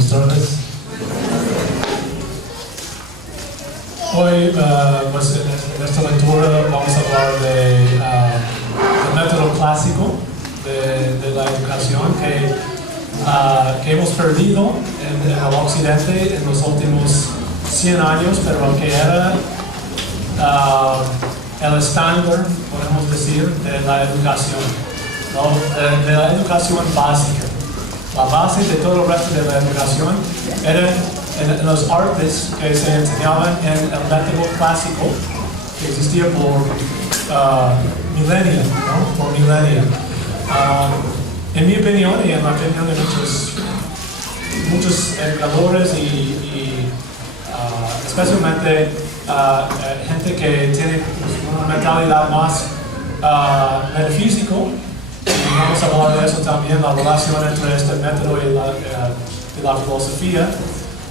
Buenas tardes. Hoy, pues en esta lectura vamos a hablar del método clásico de la educación que hemos perdido en el occidente en los últimos 100 años, pero que era el estándar, podemos decir, de la educación, ¿no? de la educación básica. La base de todo el resto de la educación era en los artes que se enseñaban en el método clásico que existía por milenios, ¿no? Por milenios. En mi opinión y en la opinión de muchos educadores y especialmente gente que tiene una mentalidad más metafísico, y vamos a hablar de eso también, la relación entre este método y la filosofía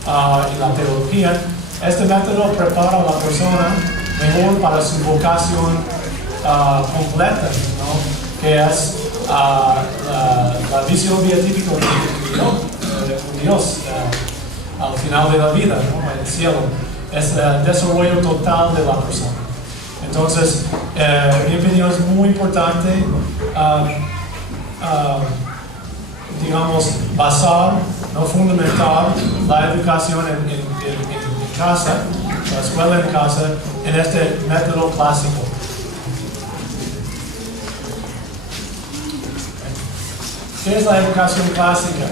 y la teología. Este método prepara a la persona mejor para su vocación completa, ¿no? Que es la visión beatífica de Dios al final de la vida, ¿no? En el cielo. Es el desarrollo total de la persona. Entonces, en mi opinión es muy importante, digamos, basar, no fundamentar la educación en casa, la escuela en casa, en este método clásico. ¿Qué es la educación clásica?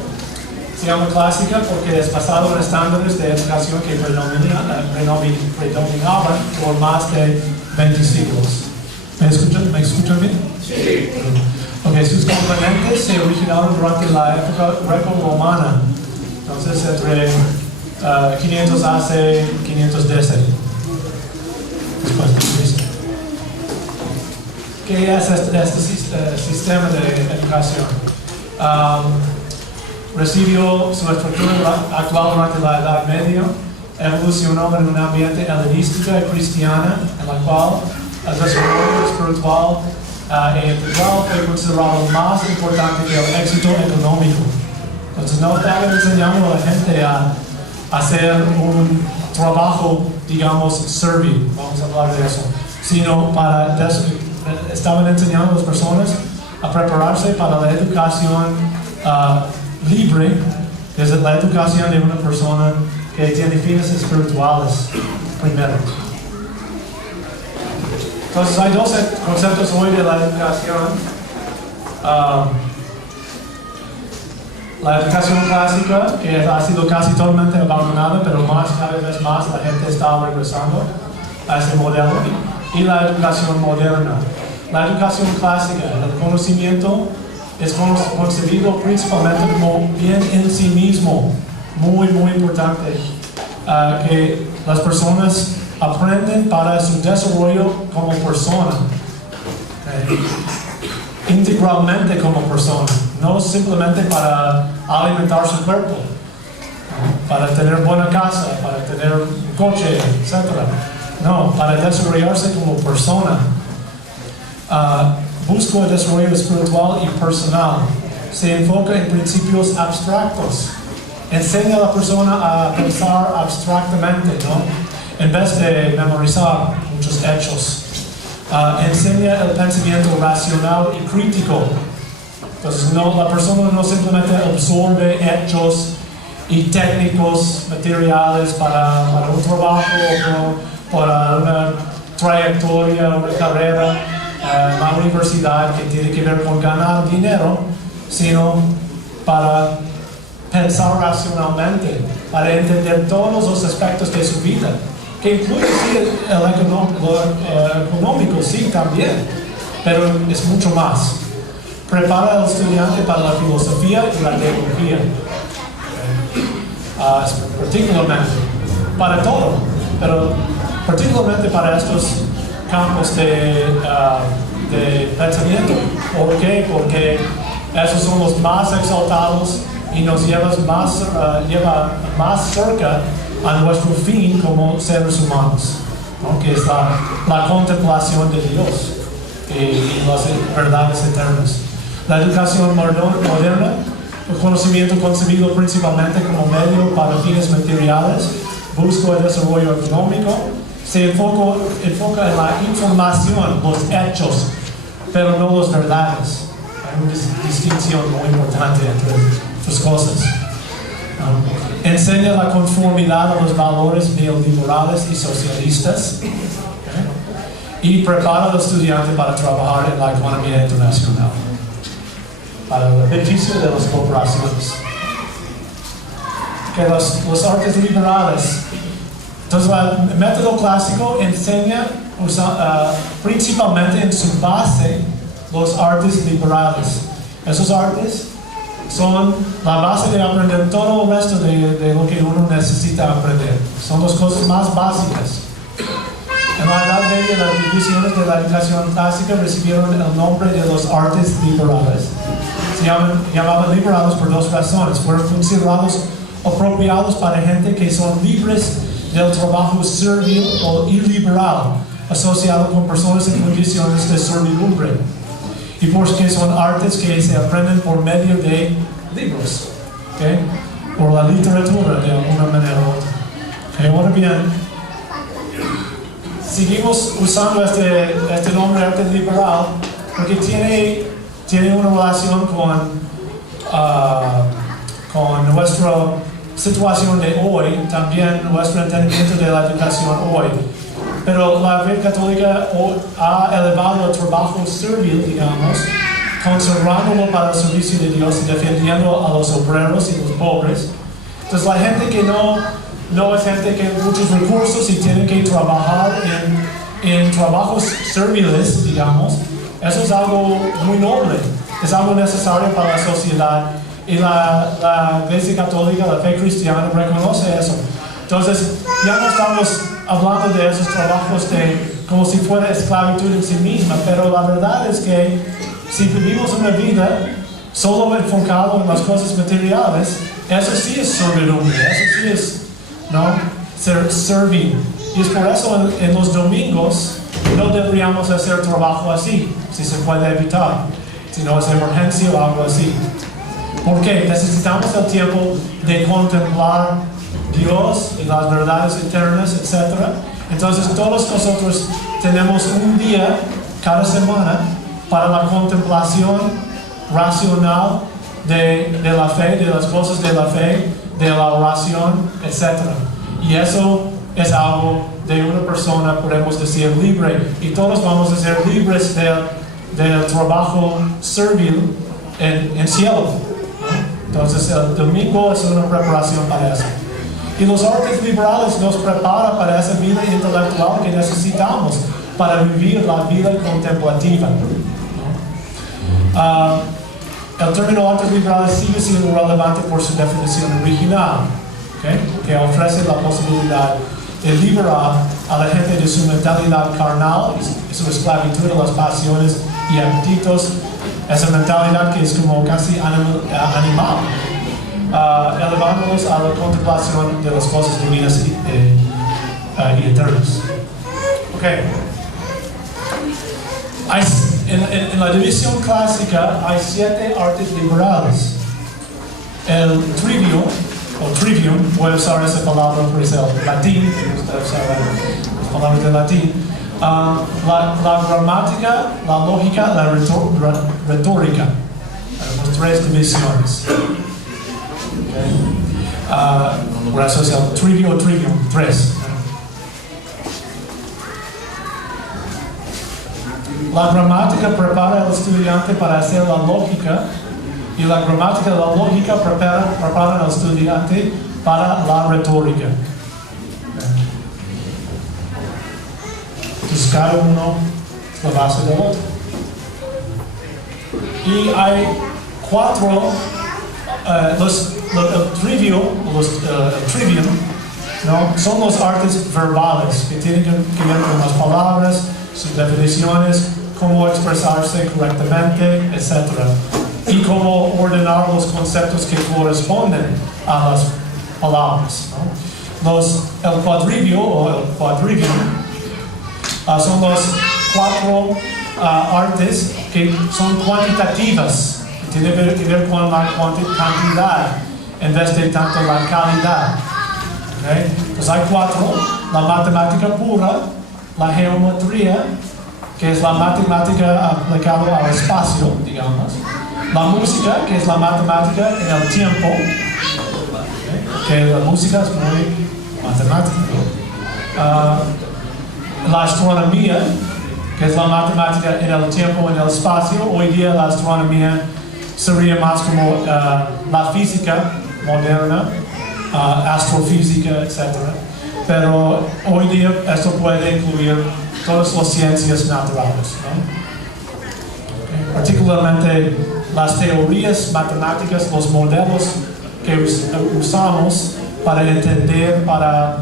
Se llama clásica porque es basado en estándares de educación que predominaban por más de 20 siglos. ¿Me escuchan bien? Sí. Okay, sus componentes se originaron durante la época greco-romana, entonces entre 500 AC y 500 DC. Después de Cristo. ¿Qué es este sistema de educación? Recibió su estructura actual durante la Edad Media, evolucionó en un ambiente helenístico y cristiano, en la cual el desarrollo espiritual e integral fue considerado más importante que el éxito económico. Entonces no estaba enseñando a la gente a hacer un trabajo, digamos, servil, vamos a hablar de eso, sino estaban enseñando a las personas a prepararse para la educación libre, que es la educación de una persona que tiene fines espirituales primero. Entonces hay dos conceptos hoy de la educación. La educación clásica, que ha sido casi totalmente abandonada, pero cada vez más la gente está regresando a ese modelo, y la educación moderna. La educación clásica, el conocimiento es concebido principalmente como bien en sí mismo, muy importante, que las personas aprenden para su desarrollo como persona, integralmente como persona, no simplemente para alimentar su cuerpo, para tener buena casa, para tener un coche, etc. No, para desarrollarse como persona. Busca el desarrollo espiritual y personal. Se enfoca en principios abstractos. Enseña a la persona a pensar abstractamente, ¿no? En vez de memorizar muchos hechos. Enseña el pensamiento racional y crítico. Entonces la persona no simplemente absorbe hechos y técnicos materiales para un trabajo o para una trayectoria, una carrera en la universidad que tiene que ver con ganar dinero, sino para pensar racionalmente, para entender todos los aspectos de su vida, que incluye sí, el económico, sí, también, pero es mucho más. Prepara al estudiante para la filosofía y la teología, particularmente, para todo, pero particularmente para estos campos de pensamiento. ¿Por qué? Porque esos son los más exaltados y nos lleva más cerca a nuestro fin como seres humanos, ¿no? Que es la contemplación de Dios y las verdades eternas. La educación moderna El conocimiento concebido principalmente como medio para fines materiales, busca el desarrollo económico, se enfoca en la información, los hechos, pero no las verdades. Hay una distinción muy importante entre estas cosas. Enseña la conformidad a los valores neoliberales y socialistas, y prepara al estudiante para trabajar en la economía internacional, para el beneficio de las corporaciones. Los artes liberales. Entonces, el método clásico enseña principalmente en su base los artes liberales. Esos artes son la base de aprender todo el resto de lo que uno necesita aprender. Son las cosas más básicas. En la Edad Media, las divisiones de la educación clásica recibieron el nombre de los artes liberales. Se llamaban liberales por dos razones. Fueron considerados apropiados para gente que son libres del trabajo servil o iliberal, asociado con personas en condiciones de servidumbre. Y porque son artes que se aprenden por medio de libros, ¿okay? Por la literatura de alguna manera u otra. ¿Okay? Ahora bien, seguimos usando este nombre arte liberal porque tiene una relación con nuestra situación de hoy, también nuestro entendimiento de la educación hoy. Pero la fe católica ha elevado el trabajo servil, digamos, consagrándolo para el servicio de Dios y defendiendo a los obreros y los pobres. Entonces la gente que no es gente que tiene muchos recursos y tiene que trabajar en trabajos serviles, digamos, eso es algo muy noble, es algo necesario para la sociedad. Y la Iglesia Católica, la fe cristiana, reconoce eso. Entonces, ya no estamos hablando de esos trabajos como si fuera esclavitud en sí misma, pero la verdad es que si vivimos una vida solo enfocado en las cosas materiales, eso sí es servidumbre, eso sí es, ser servir. Y es por eso en los domingos no deberíamos hacer trabajo así, si se puede evitar, si no es emergencia o algo así. ¿Por qué? Necesitamos el tiempo de contemplar Dios y las verdades eternas, etc. Entonces todos nosotros tenemos un día cada semana para la contemplación racional de la fe, de las cosas de la fe, de la oración, etc. Y eso es algo de una persona, podemos decir, libre. Y todos vamos a ser libres del trabajo servil en cielo. Entonces el domingo es una preparación para eso. Y los artes liberales nos preparan para esa vida intelectual que necesitamos para vivir la vida contemplativa. El término artes liberales sigue siendo relevante por su definición original, ¿okay? Que ofrece la posibilidad de liberar a la gente de su mentalidad carnal y su esclavitud a las pasiones y apetitos. Esa mentalidad que es como casi animal, elevándolos a la contemplación de las cosas divinas y eternas. Okay. En la división clásica hay 7 artes liberales. El trivium, voy a usar esa palabra por el latín, me gusta usar las palabras de latín. La gramática, la lógica, la retórica. Tenemos 3 divisiones. Okay. Por eso es el trivium, 3. La gramática prepara al estudiante para hacer la lógica, y la gramática y la lógica preparan al estudiante para la retórica. Entonces cada uno es la base del otro. Y hay 4, el trivium, ¿no? Son los artes verbales que tienen que ver con las palabras, sus definiciones, cómo expresarse correctamente, etc. Y cómo ordenar los conceptos que corresponden a las palabras, ¿no? El quadrivio o el quadrivium son los 4 artes que son cuantitativas, Tiene que ver con la cantidad en vez de tanto la calidad. ¿Okay? Pues hay 4, la matemática pura, la geometría, que es la matemática aplicada al espacio, digamos, la música, que es la matemática en el tiempo, ¿okay? Que la música es muy matemática, ¿no? La astronomía, que es la matemática en el tiempo, en el espacio. Hoy día la astronomía sería más como la física moderna, astrofísica, etc. Pero hoy día esto puede incluir todas las ciencias naturales, ¿no? Okay. Particularmente las teorías matemáticas, los modelos que usamos para entender, para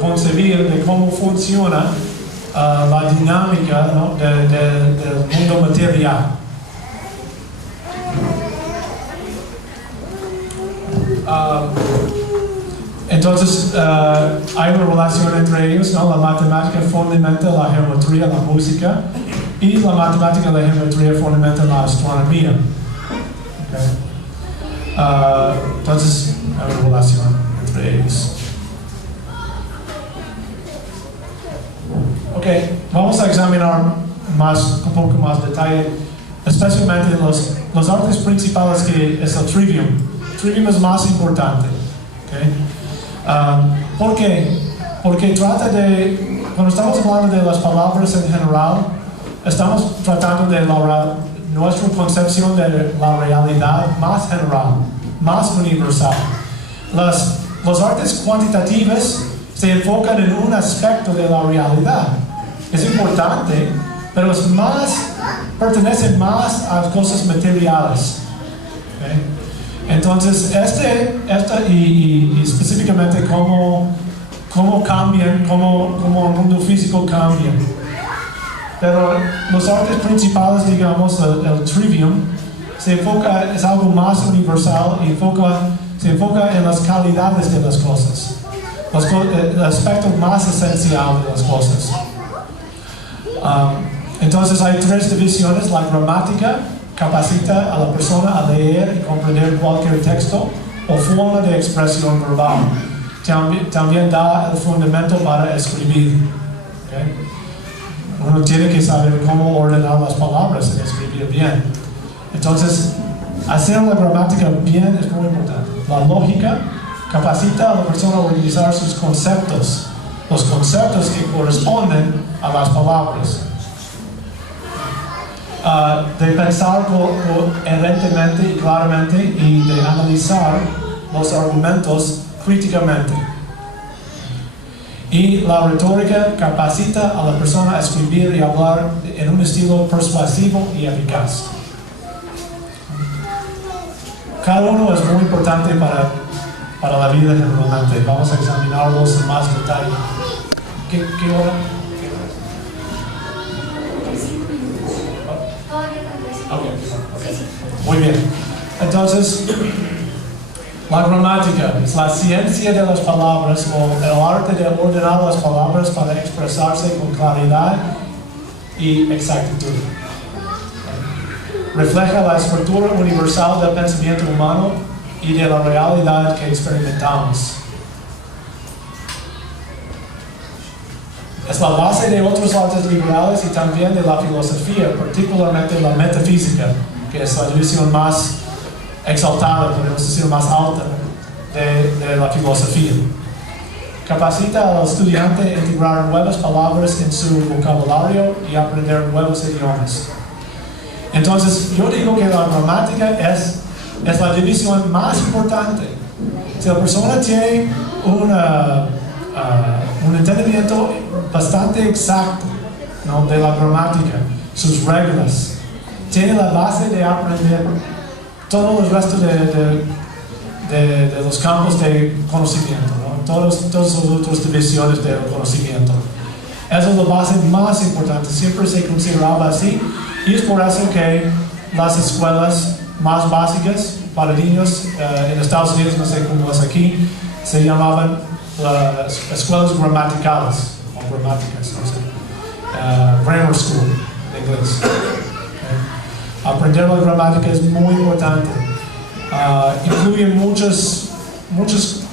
concebir de cómo funciona la dinámica, ¿no? del mundo material. Entonces, hay una relación entre ellos, ¿no? La matemática fundamenta la geometría, la música, y la matemática y la geometría fundamentan la astronomía. Okay. Entonces, hay una relación entre ellos. Ok, vamos a examinar un poco más detalle, especialmente los artes principales, que es el trivium. Trivium es más importante. Okay. ¿Por qué? Porque trata de, cuando estamos hablando de las palabras en general, estamos tratando de nuestra concepción de la realidad más general, más universal. Los artes cuantitativas se enfocan en un aspecto de la realidad. Es importante, pero es pertenece más a cosas materiales. ¿Okay? Entonces, y específicamente cómo cambian, cómo el mundo físico cambia. Pero los artes principales, digamos, el trivium, es algo más universal y se enfoca en las calidades de las cosas, el aspecto más esencial de las cosas. Entonces hay 3 divisiones. La gramática capacita a la persona a leer y comprender cualquier texto o forma de expresión verbal. También da el fundamento para escribir. ¿Okay? Uno tiene que saber cómo ordenar las palabras y escribir bien. Entonces, hacer la gramática bien es muy importante. La lógica capacita a la persona a utilizar sus conceptos, los conceptos que corresponden a las palabras. De pensar coherentemente y claramente, y de analizar los argumentos críticamente. Y la retórica capacita a la persona a escribir y hablar en un estilo persuasivo y eficaz. Cada uno es muy importante para la vida generalmente. Vamos a examinarlos en más detalle. ¿Qué hora? Muy bien. Entonces, la gramática es la ciencia de las palabras, o el arte de ordenar las palabras para expresarse con claridad y exactitud. Refleja la estructura universal del pensamiento humano y de la realidad que experimentamos. Es la base de otros artes liberales y también de la filosofía, particularmente la metafísica, que es la división más exaltada, podemos decir más alta, de la filosofía. Capacita al estudiante a integrar nuevas palabras en su vocabulario y aprender nuevos idiomas. Entonces, yo digo que la gramática es la división más importante. Si la persona tiene un entendimiento bastante exacto, ¿no?, de la gramática, sus reglas, tiene la base de aprender todo el resto de los campos de conocimiento, ¿no? Todas las otras divisiones del conocimiento. Esa es la base más importante, siempre se consideraba así, y es por eso que las escuelas más básicas para niños en Estados Unidos, no sé cómo es aquí, se llamaban las escuelas gramaticales, o gramáticas, no sé, grammar school en inglés. Aprender la gramática es muy importante. Incluye muchas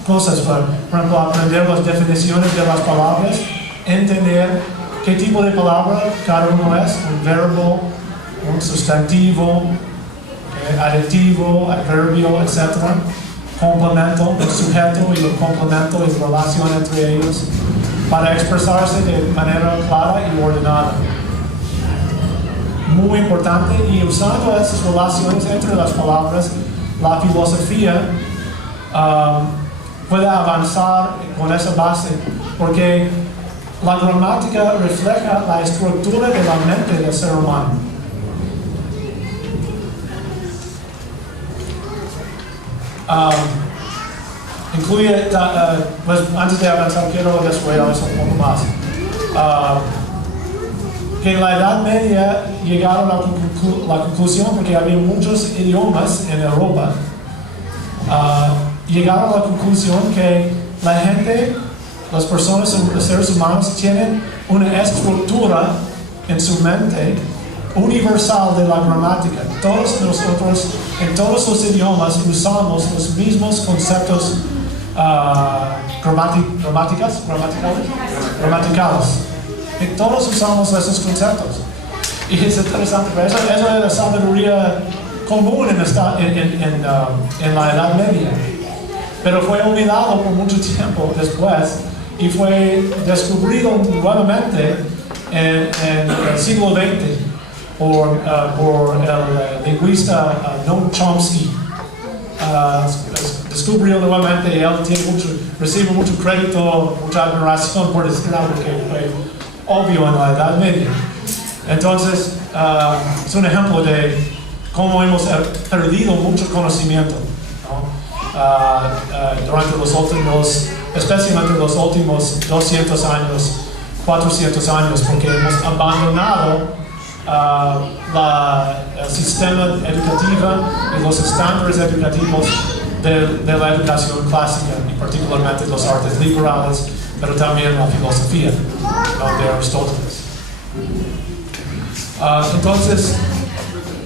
cosas, por ejemplo, aprender las definiciones de las palabras, entender qué tipo de palabra cada uno es, un verbo, un sustantivo, adjetivo, adverbio, etc. Complemento, el sujeto y el complemento y relación entre ellos, para expresarse de manera clara y ordenada. Muy importante, y usando esas relaciones entre las palabras, la filosofía puede avanzar con esa base, porque la gramática refleja la estructura de la mente del ser humano. Incluye, pues antes de avanzar quiero desarrollar eso un poco más. Que en la Edad Media llegaron a la conclusión, porque había muchos idiomas en Europa, llegaron a la conclusión que la gente, las personas, los seres humanos tienen una estructura en su mente universal de la gramática. Todos nosotros, en todos los idiomas, usamos los mismos conceptos gramaticales. Y todos usamos esos conceptos. Y es interesante, pero eso es la sabiduría común en la Edad Media. Pero fue olvidado por mucho tiempo después y fue descubierto nuevamente en el siglo XX por el lingüista Noam Chomsky. Descubrió nuevamente, y él recibe mucho crédito, mucha admiración por decir algo que fue obvio en la Edad Media. Entonces, es un ejemplo de cómo hemos perdido mucho conocimiento, ¿no? Durante los últimos, especialmente los últimos 200 años, 400 años, porque hemos abandonado el sistema educativo y los estándares educativos de la educación clásica, y particularmente los artes liberales, pero también la filosofía de Aristóteles. Entonces,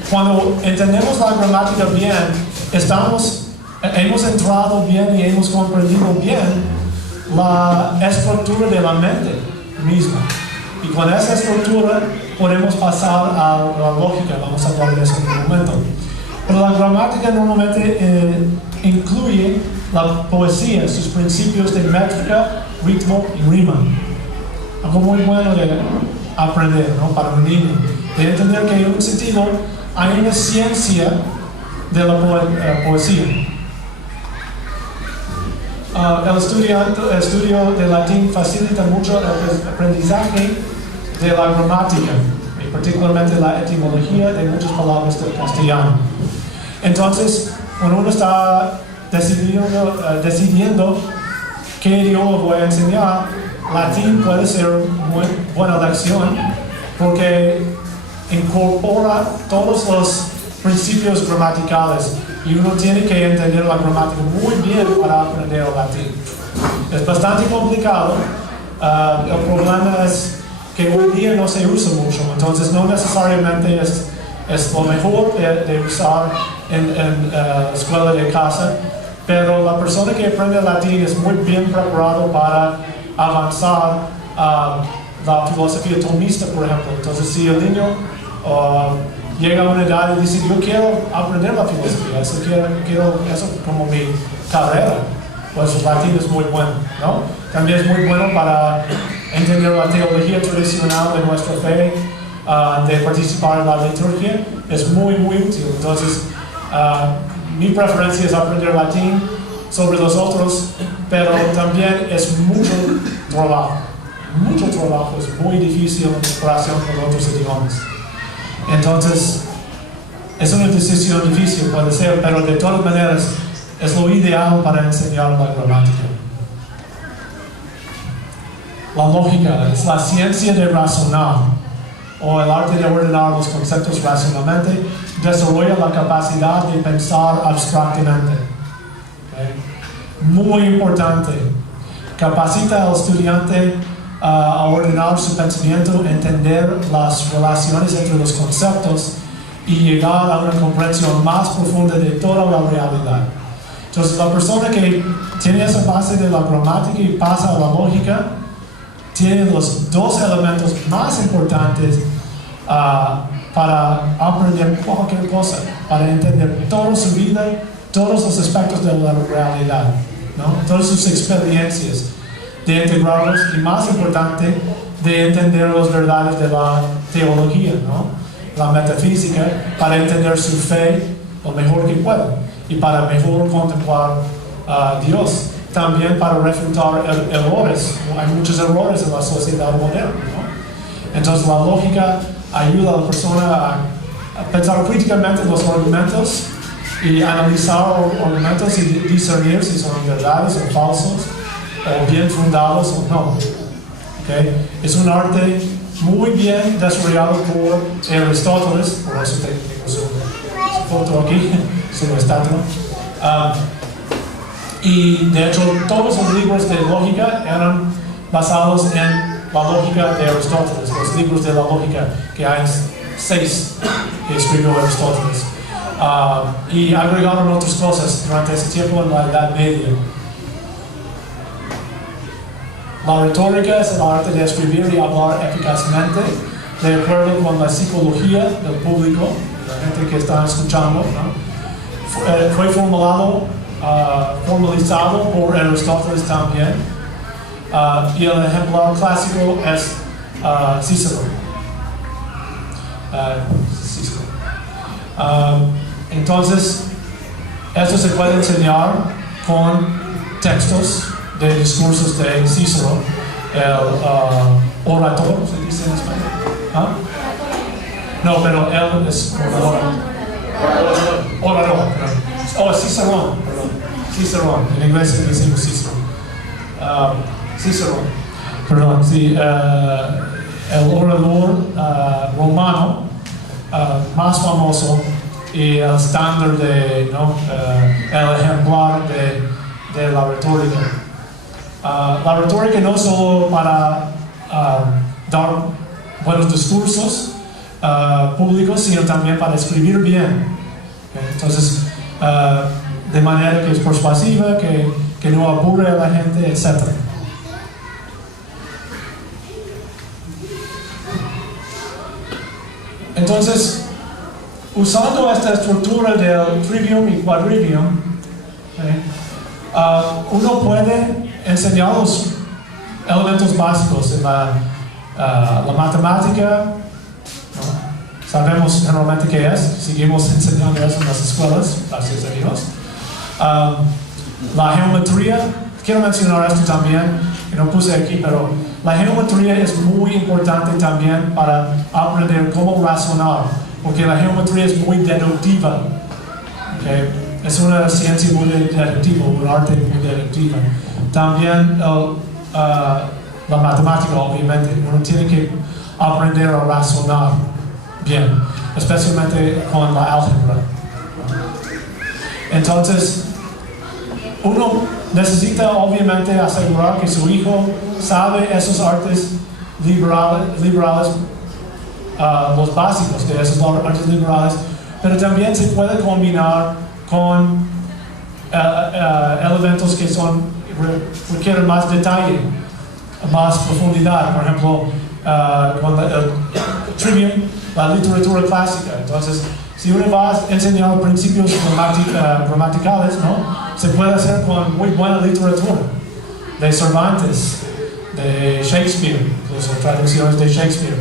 cuando entendemos la gramática bien, hemos entrado bien y hemos comprendido bien la estructura de la mente misma. Y con esa estructura podemos pasar a la lógica. Vamos a hablar de eso en un momento. Pero la gramática normalmente incluye la poesía, sus principios de métrica, ritmo y rima. Algo muy bueno de aprender, ¿no? Para un niño. De entender que en un sentido hay una ciencia de la poesía. El estudio de latín facilita mucho el aprendizaje de la gramática, y particularmente la etimología de muchas palabras del castellano. Entonces, cuando uno está decidiendo qué idioma voy a enseñar, latín puede ser muy buena lección, porque incorpora todos los principios gramaticales y uno tiene que entender la gramática muy bien para aprender el latín. Es bastante complicado. El problema es que hoy día no se usa mucho, entonces no necesariamente es lo mejor de usar en la escuela de casa, pero la persona que aprende latín es muy bien preparado para avanzar a la filosofía tomista, por ejemplo. Entonces, si el niño llega a una edad y dice, yo quiero aprender la filosofía, quiero eso como mi carrera, pues el latín es muy bueno, ¿no? También es muy bueno para entender la teología tradicional de nuestra fe, de participar en la liturgia, es muy, muy útil. Entonces, mi preferencia es aprender latín sobre los otros, pero también es mucho trabajo, es muy difícil en comparación con otros idiomas. Entonces, es una decisión difícil, puede ser, pero de todas maneras es lo ideal para enseñar la gramática. La lógica es la ciencia de razonar, o el arte de ordenar los conceptos racionalmente, desarrolla la capacidad de pensar abstractamente. ¿Okay? Muy importante. Capacita al estudiante a ordenar su pensamiento, entender las relaciones entre los conceptos y llegar a una comprensión más profunda de toda la realidad. Entonces, la persona que tiene esa base de la gramática y pasa a la lógica, tiene los dos elementos más importantes para aprender cualquier cosa, para entender toda su vida, todos los aspectos de la realidad, ¿no? Todas sus experiencias, de integrarlos y, más importante, de entender las verdades de la teología, ¿no? La metafísica, para entender su fe lo mejor que pueda y para mejor contemplar a Dios. También para refutar errores. Hay muchos errores en la sociedad moderna, ¿no? Entonces la lógica ayuda a la persona a pensar críticamente en los argumentos y analizar los argumentos y discernir si son verdades o falsos o bien fundados o no. ¿Okay? Es un arte muy bien desarrollado por Aristóteles, por eso tengo su foto aquí, su estatua. Y de hecho todos los libros de lógica eran basados en la lógica de Aristóteles, los libros de la lógica, que hay 6 que escribió Aristóteles. Y agregaron otras cosas durante ese tiempo en la Edad Media. La retórica es el arte de escribir y hablar eficazmente, de acuerdo con la psicología del público, la gente que está escuchando, ¿no? Fue formalizado por Aristóteles también, y el ejemplar clásico es Cícero. Entonces, esto se puede enseñar con textos de discursos de Cícero, el orador, ¿se dice en español? ¿Ah? No, pero él es orador. Oh, Cicerón, perdón. Cicerón, en inglés decimos Cicerón. Cicerón, perdón, sí, el orador romano más famoso y el estándar de, ¿no? El ejemplar de la retórica. La retórica no solo para dar buenos discursos públicos, sino también para escribir bien. ¿Okay? Entonces, de manera que es persuasiva, que no aburre a la gente, etc. Entonces, usando esta estructura del trivium y quadrivium, ¿okay? Uno puede enseñar los elementos básicos en la matemática, ¿no? Sabemos generalmente qué es, seguimos enseñando eso en las escuelas, gracias a Dios. La geometría, quiero mencionar esto también, que no puse aquí, pero la geometría es muy importante también para aprender cómo razonar, porque la geometría es muy deductiva. ¿Okay? Es una ciencia muy deductiva, un arte muy deductiva. También la matemática, obviamente, uno tiene que aprender a razonar bien, especialmente con la álgebra. Entonces, uno necesita obviamente asegurar que su hijo sabe esos artes liberales, los básicos de esos artes liberales, pero también se puede combinar con elementos que requieren más detalle, más profundidad. Por ejemplo, con el trivium, la literatura clásica. Entonces, si uno va a enseñar principios gramaticales, ¿no? Se puede hacer con muy buena literatura de Cervantes, de Shakespeare, incluso traducciones de Shakespeare,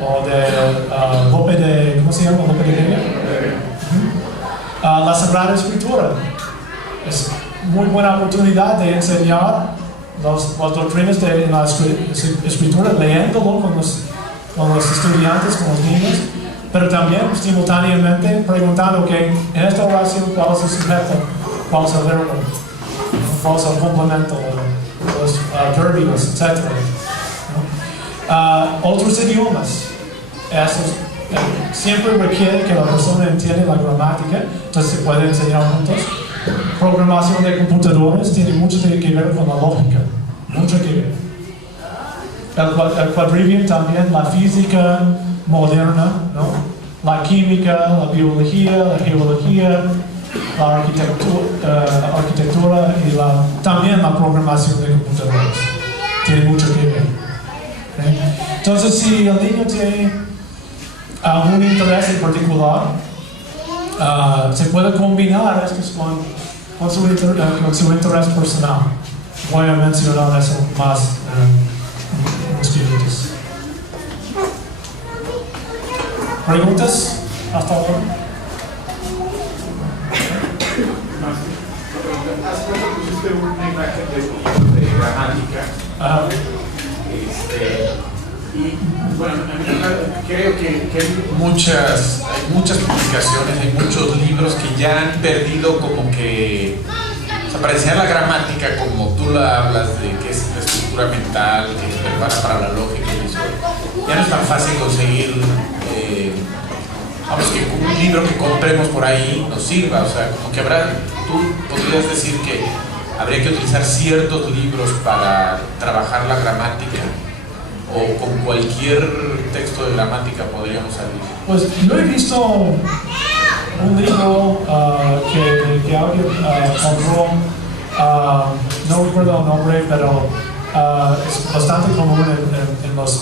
o de Lope de, ¿cómo se llama? Lope de Vega. La Sagrada Escritura es muy buena oportunidad de enseñar las doctrinas de la Escritura, leyéndolo con los estudiantes, con los niños, pero también simultáneamente preguntando que en esta oración cuál es el sujeto, cuál es el verbo, cuál es el complemento, los adverbios, etc. ¿No? Otros idiomas, esos siempre requiere que la persona entienda la gramática, entonces se puede enseñar juntos. Programación de computadores tiene mucho que ver con la lógica, mucho que ver. El quadrivium también, la física moderna, ¿no? la química, la biología, la geología, la arquitectura y también la programación de computadores. Tiene mucho que ver. ¿Okay? Entonces, si el niño tiene algún interés en particular, se puede combinar estos con su interés personal. Voy a mencionar eso más en unos minutos. ¿Preguntas hasta ahora? Hace poco pusiste una imagen de un libro de gramática. Y bueno, a mí creo que hay muchas publicaciones, hay muchos libros que ya han perdido como que, o sea, para enseñar la gramática como tú la hablas, de que es la estructura mental, que se prepara para la lógica y eso, ya no es tan fácil conseguir, vamos, que un libro que compremos por ahí nos sirva, o sea, como que tú podrías decir que habría que utilizar ciertos libros para trabajar la gramática, o con cualquier texto de gramática podríamos salir. Pues yo he visto un libro que alguien compró, no recuerdo el nombre, pero es bastante común en las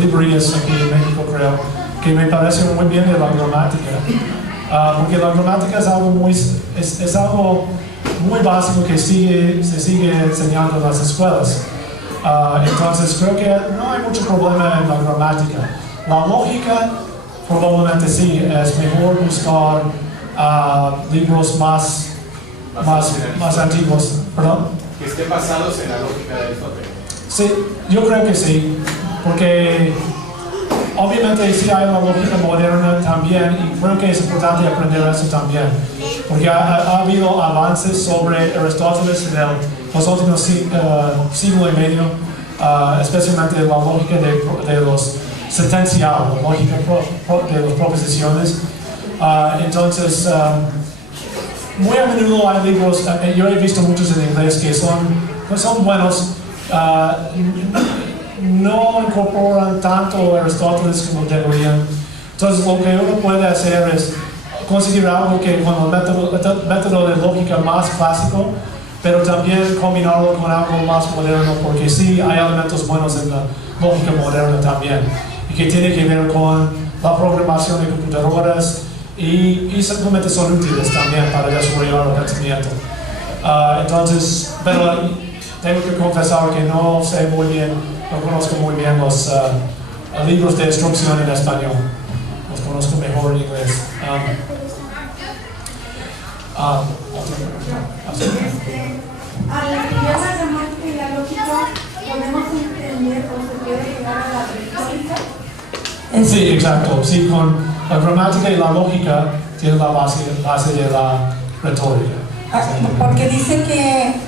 librerías aquí en México, creo, que me parece muy bien de la gramática, porque la gramática es algo muy básico que se sigue enseñando en las escuelas. Entonces creo que no hay mucho problema en la gramática. La lógica probablemente sí, es mejor buscar libros más antiguos. ¿Perdón? Que estén basados en la lógica de Aristóteles. Sí, yo creo que sí, porque obviamente sí hay la lógica moderna también, y creo que es importante aprender eso también, porque ha habido avances sobre Aristóteles en los últimos siglo y medio, especialmente la lógica de los sentenciales, la lógica de las proposiciones. Entonces, muy a menudo hay libros, yo he visto muchos en inglés que son buenos, no incorporan tanto Aristóteles como deberían. Entonces, lo que uno puede hacer es conseguir algo que con el método de lógica más clásico, pero también combinarlo con algo más moderno, porque sí hay elementos buenos en la lógica moderna también, y que tiene que ver con la programación de computadoras, y simplemente son útiles también para desarrollar el pensamiento. Entonces, pero tengo que confesar que no sé muy bien, no conozco muy bien los libros de instrucción en español. Los conozco mejor en inglés. Al estudiar la gramática y la lógica, ¿podemos entender o se puede llegar a la retórica? Sí, exacto. Sí, con la gramática y la lógica tiene la base de la retórica. Porque dice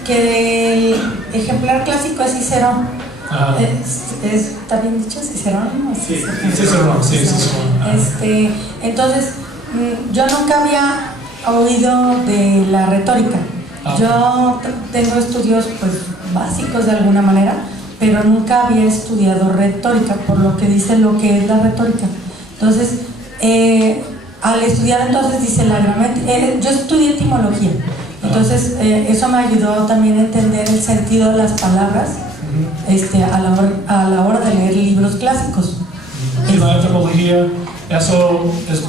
que el ejemplar clásico es Cicerón. ¿Está bien dicho? ¿Cicerón? Sí, Cicerón, sí, Cicerón. Entonces, yo nunca había oído de la retórica. Yo tengo estudios pues básicos de alguna manera, pero nunca había estudiado retórica, por lo que dice lo que es la retórica. Entonces, al estudiar entonces dice la gramática, yo estudié etimología, entonces eso me ayudó también a entender el sentido de las palabras a la hora de leer libros clásicos. Y la etimología, eso es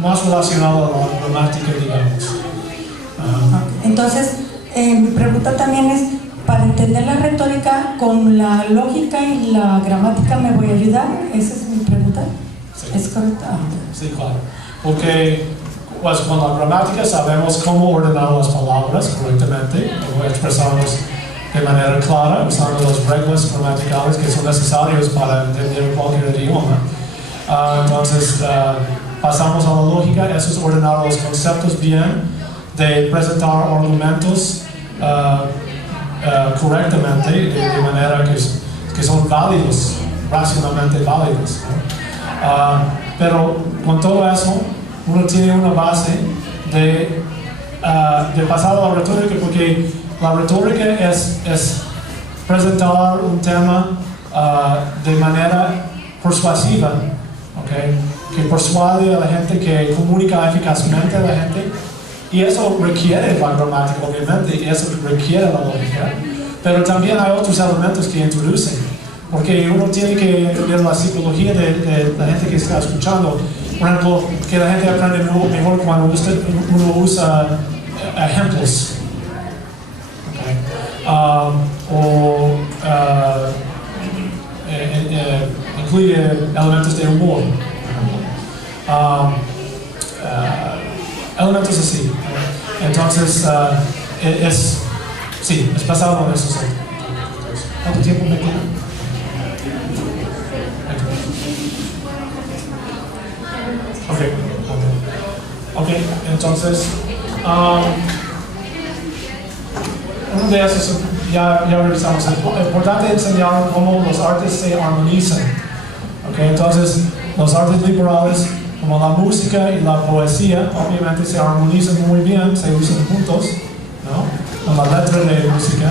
más relacionado a la gramática, digamos. Entonces, mi pregunta también es, para entender la retórica, ¿con la lógica y la gramática me voy a ayudar? Esa es mi pregunta. Sí. ¿Es correcto? Sí, claro. Porque pues, con la gramática sabemos cómo ordenar las palabras correctamente, cómo expresarlas de manera clara, usando las reglas gramaticales que son necesarias para entender cualquier idioma. Entonces, pasamos a la lógica, eso es ordenar los conceptos bien, de presentar argumentos correctamente, de manera que son válidos, racionalmente válidos, ¿no? Pero con todo eso, uno tiene una base de pasar a la retórica, porque la retórica es presentar un tema de manera persuasiva, ¿okay? que persuade a la gente, que comunica eficazmente a la gente. Y eso requiere la gramática, obviamente, y eso requiere la lógica. Pero también hay otros elementos que introducen. Porque uno tiene que entender la psicología de la gente que está escuchando. Por ejemplo, que la gente aprende mejor cuando uno usa ejemplos. Incluye elementos de humor. Elementos así. Entonces, es basado en eso. ¿Cuánto tiempo me queda? Ok, entonces, uno de esos, ya revisamos. Es importante enseñar cómo los artes se armonizan. Okay, entonces, los artes liberales, como la música y la poesía, obviamente se armonizan muy bien, se usan juntos, ¿no? Con la letra de música.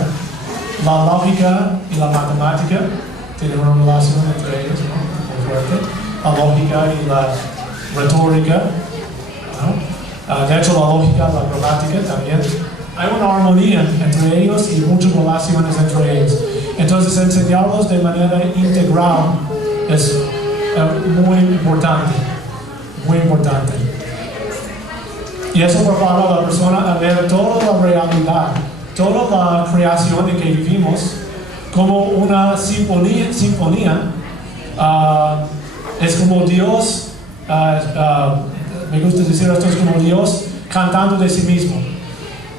La lógica y la matemática tienen una relación entre ellos, ¿no? Muy fuerte. La lógica y la retórica, ¿no? De hecho, la lógica, la gramática también. Hay una armonía entre ellos y muchas relaciones entre ellos. Entonces, enseñarlos de manera integral es muy importante. Muy importante. Y eso prepara a la persona a ver toda la realidad, toda la creación en que vivimos como una sinfonía. Es como Dios, me gusta decir esto, es como Dios cantando de sí mismo.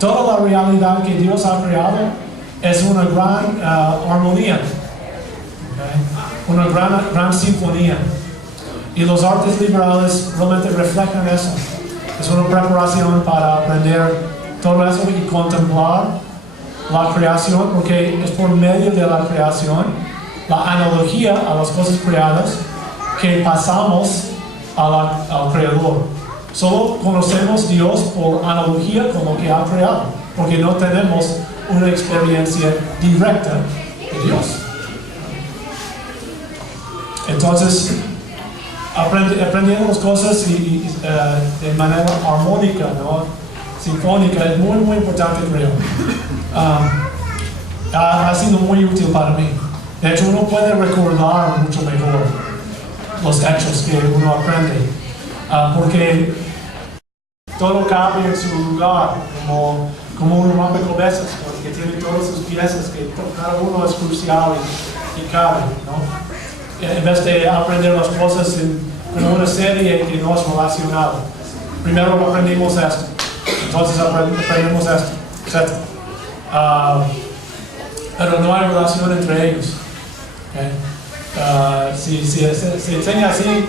Toda la realidad que Dios ha creado es una gran armonía, okay? Una gran sinfonía. Y los artes liberales realmente reflejan eso. Es una preparación para aprender todo eso y contemplar la creación, porque es por medio de la creación, la analogía a las cosas creadas, que pasamos al Creador. Solo conocemos Dios por analogía con lo que ha creado, porque no tenemos una experiencia directa de Dios. Entonces, aprendiendo las cosas de manera armónica, ¿no? Sinfónica, es muy, muy importante, creo. Ha sido muy útil para mí. De hecho, uno puede recordar mucho mejor los hechos que uno aprende, porque todo cabe en su lugar, como un rompecabezas, que tiene todas sus piezas, que cada uno es crucial y cabe, ¿no? En vez de aprender las cosas como una serie que no es relacionada. Primero aprendimos esto, entonces aprendemos esto, etc. Pero no hay relación entre ellos. Okay? Si se enseña así,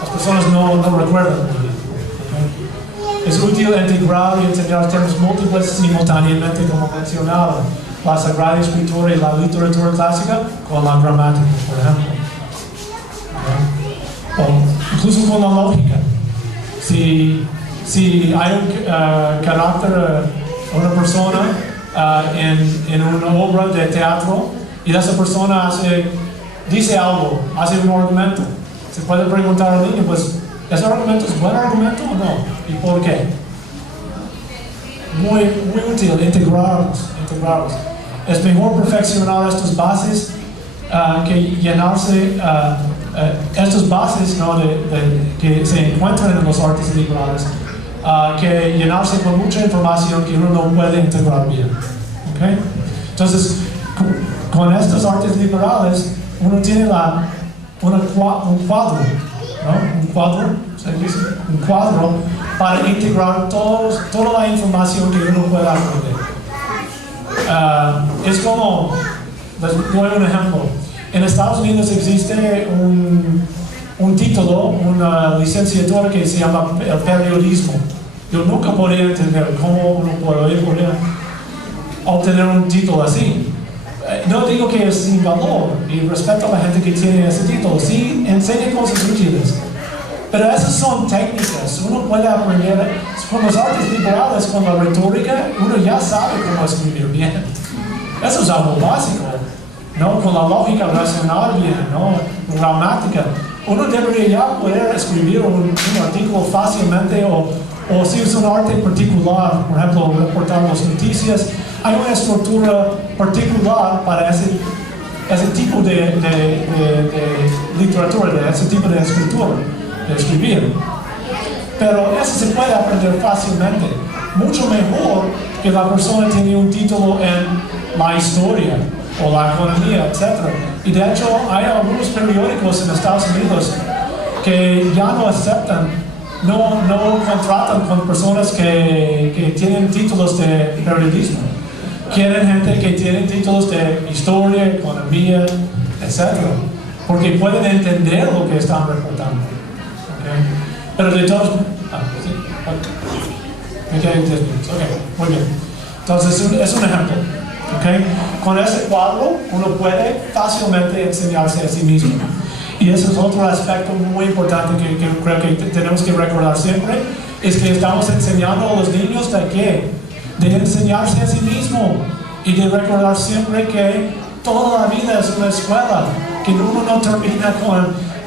las personas no recuerdan. Okay? Es útil integrar y enseñar temas múltiples simultáneamente, como mencionado, la Sagrada Escritura y la literatura clásica con la gramática, por ejemplo. Okay? O incluso con la lógica. Si hay un carácter, una persona en una obra de teatro y esa persona dice algo, hace un argumento, se puede preguntar al niño, pues, ¿ese argumento es buen argumento o no? ¿Y por qué? Muy, muy útil integrarlos. Es mejor perfeccionar estas bases que llenarse, estas bases, ¿no? que se encuentran en los artes liberales, que llenarse con mucha información que uno no puede integrar bien. ¿Okay? Entonces, con estos artes liberales, uno tiene un cuadro, ¿no? Un cuadro para integrar toda la información que uno pueda aprender. Es como, les doy un ejemplo. En Estados Unidos existe un título, una licenciatura que se llama el periodismo. Yo nunca podría entender cómo uno podría obtener un título así. No digo que es sin valor, y respeto a la gente que tiene ese título, sí enseña cosas útiles. Pero esas son técnicas, uno puede aprender con los artes liberales, con la retórica, uno ya sabe cómo escribir bien. Eso es algo básico, ¿no? Con la lógica racional bien, ¿no? Gramática. uno debería ya poder escribir un artículo fácilmente o si es un arte particular, por ejemplo, reportar las noticias, hay una estructura particular para ese tipo de literatura, de ese tipo de escritura, de escribir. Pero eso se puede aprender fácilmente, mucho mejor que la persona tiene un título en la historia o la economía, etc. Y de hecho hay algunos periódicos en Estados Unidos que ya no aceptan, no contratan con personas que tienen títulos de periodismo. Quieren gente que tiene títulos de historia, economía, etc. Porque pueden entender lo que están reportando. ¿Okay? Pero de todos... ¿sí? Me quedan 10 minutos. Ok, muy bien. Entonces es un ejemplo. ¿Okay? Con ese cuadro uno puede fácilmente enseñarse a sí mismo. Y ese es otro aspecto muy importante que creo que tenemos que recordar siempre, es que estamos enseñando a los niños de qué, de enseñarse a sí mismo y de recordar siempre que toda la vida es una escuela, que uno no termina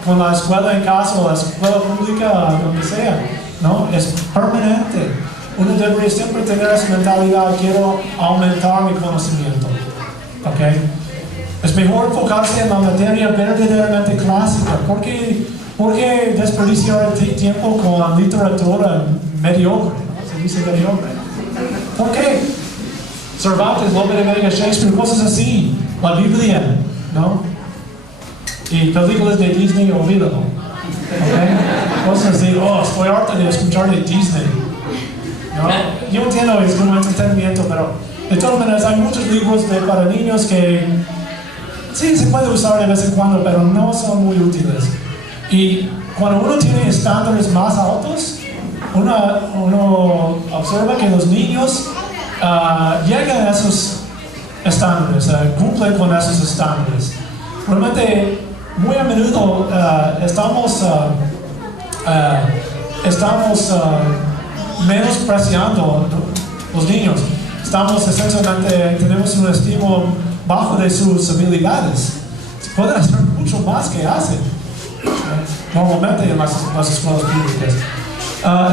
con la escuela en casa o la escuela pública, donde sea, ¿no? Es permanente. Uno debería siempre tener esa mentalidad, quiero aumentar mi conocimiento. ¿Okay? Es mejor enfocarse en la materia verdaderamente clásica. ¿Por qué desperdiciar el tiempo con literatura mediocre? ¿No? Se dice mediocre. ¿Por qué? Cervantes, Lope de Vega, Shakespeare, cosas así. La Biblia, ¿no? Y películas de Disney, olvídalo. ¿Okay? Cosas así, estoy harto de escuchar de Disney. ¿No? Yo entiendo, es como entretenimiento, pero de todas maneras hay muchos libros para niños que sí se puede usar de vez en cuando, pero no son muy útiles. Y cuando uno tiene estándares más altos, uno observa que los niños llegan a esos estándares, cumplen con esos estándares. Realmente, muy a menudo estamos menospreciando los niños. Estamos esencialmente, tenemos un estímulo bajo de sus habilidades. Pueden hacer mucho más que hacen normalmente en las escuelas públicas.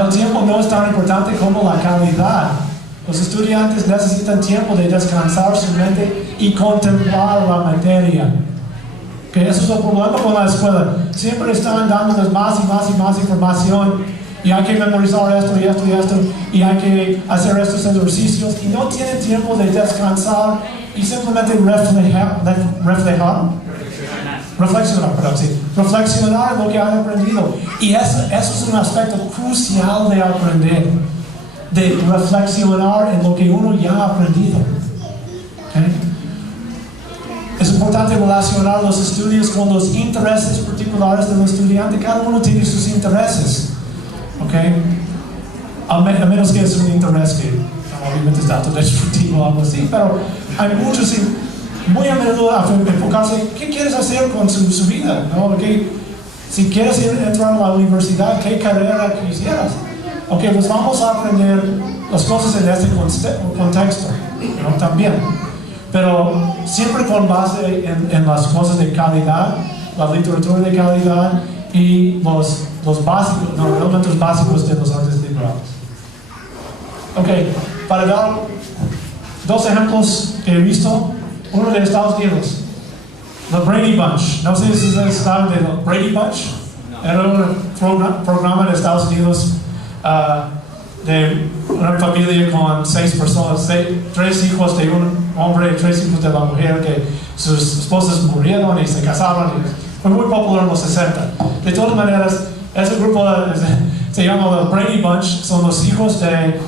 El tiempo no es tan importante como la calidad. Los estudiantes necesitan tiempo de descansar su mente y contemplar la materia. Que eso es el problema con la escuela. Siempre están dándoles más y más y más información. Y hay que memorizar esto y esto y esto. Y hay que hacer estos ejercicios. Y no tienen tiempo de descansar y simplemente reflexionar lo que han aprendido. Y eso es un aspecto crucial de aprender. De reflexionar en lo que uno ya ha aprendido. ¿Okay? Es importante relacionar los estudios con los intereses particulares del estudiante. Cada uno tiene sus intereses. ¿Okay? A menos que es un interés que obviamente es dato destructivo o algo así, pero hay muchos, muy a menudo enfocarse, ¿qué quieres hacer con su vida? ¿No? Si quieres entrar a la universidad, ¿qué carrera quisieras? Ok, pues vamos a aprender las cosas en este contexto, ¿no? También. Pero siempre con base en las cosas de calidad, la literatura de calidad y los básicos, elementos básicos de los artes liberales. Ok, para dar dos ejemplos que he visto, uno de Estados Unidos, The Brady Bunch. No sé si ustedes saben de The Brady Bunch. Era un programa de Estados Unidos de una familia con 6 personas, 3 hijos de un hombre y 3 hijos de la mujer, que sus esposas murieron y se casaron. Fue muy popular en los 60. De todas maneras, ese grupo se llama The Brady Bunch. Son los hijos de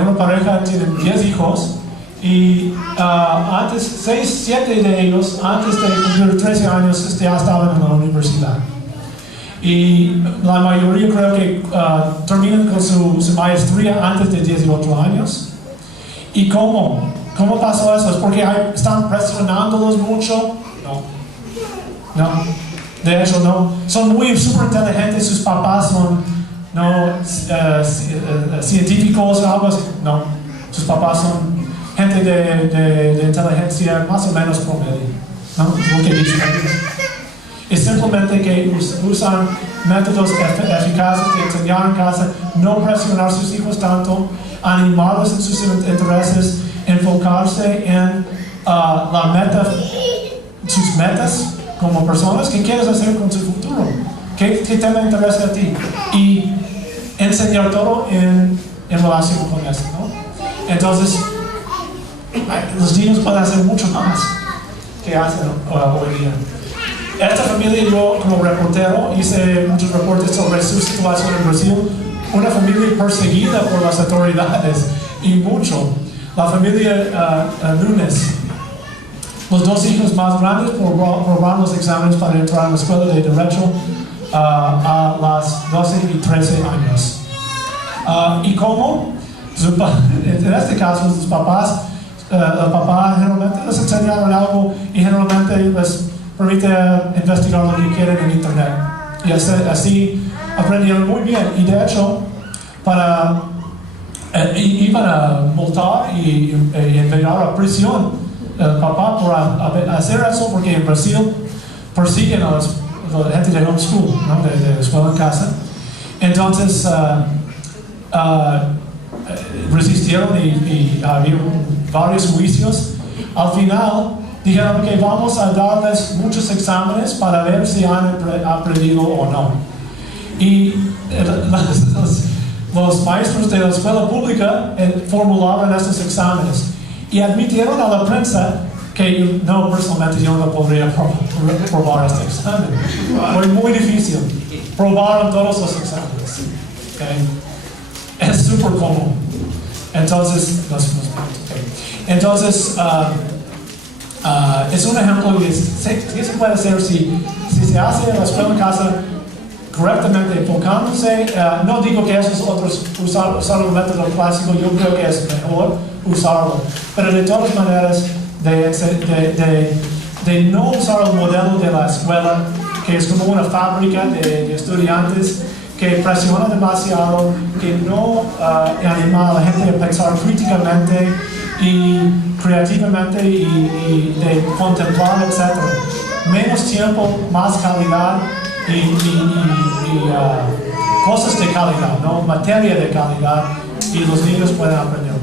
una pareja, tienen 10 hijos. Y antes, 6, 7 de ellos, antes de cumplir 13 años, ya estaban en la universidad. Y la mayoría creo que terminan con su maestría antes de 18 años. ¿Y cómo? ¿Cómo pasó eso? ¿Es porque están presionándolos mucho? No. De hecho, no. Son muy súper inteligentes, sus papás son científicos o algo así. No. Sus papás son gente de inteligencia más o menos promedio. ¿No? Es lo que dicen. es simplemente que usan métodos eficaces de enseñar en casa, no presionar a sus hijos tanto, animarlos en sus intereses, enfocarse en la meta, sus metas como personas. ¿Qué quieres hacer con su futuro? ¿Qué tema interesa a ti? Y enseñar todo en relación con eso, ¿no? Entonces, los niños pueden hacer mucho más que hacen hoy día. Esta familia, yo como reportero hice muchos reportes sobre su situación en Brasil, una familia perseguida por las autoridades y mucho. La familia Nunes, los dos hijos más grandes probaron los exámenes para entrar a la escuela de Derecho a las 12 y 13 años. ¿Y cómo? En este caso, los papás, el papá generalmente les enseñaron algo y generalmente les permite investigar lo que quieren en internet. Y así aprendieron muy bien. Y de hecho, iban a multar y enviar a prisión el papá por hacer eso, porque en Brasil persiguen a la gente de homeschool, ¿no? de escuela en casa. Entonces resistieron y había varios juicios. Al final dijeron que vamos a darles muchos exámenes para ver si han aprendido o no. Y los maestros de la escuela pública formularon estos exámenes y admitieron a la prensa que no, personalmente yo no podría probar este examen. Fue muy difícil. Probaron todos los exámenes. Okay. Es súper común. Entonces, es un ejemplo de qué se puede hacer si se hace en la escuela en casa correctamente, enfocándose. No digo que esos otros usar el método clásico, yo creo que es mejor usarlo, pero de todas maneras de no usar el modelo de la escuela, que es como una fábrica de estudiantes que presiona demasiado, que no anima a la gente a pensar críticamente y creativamente y de contemplar, etc. Menos tiempo, más calidad y cosas de calidad, ¿no? Materia de calidad, y los niños pueden aprender.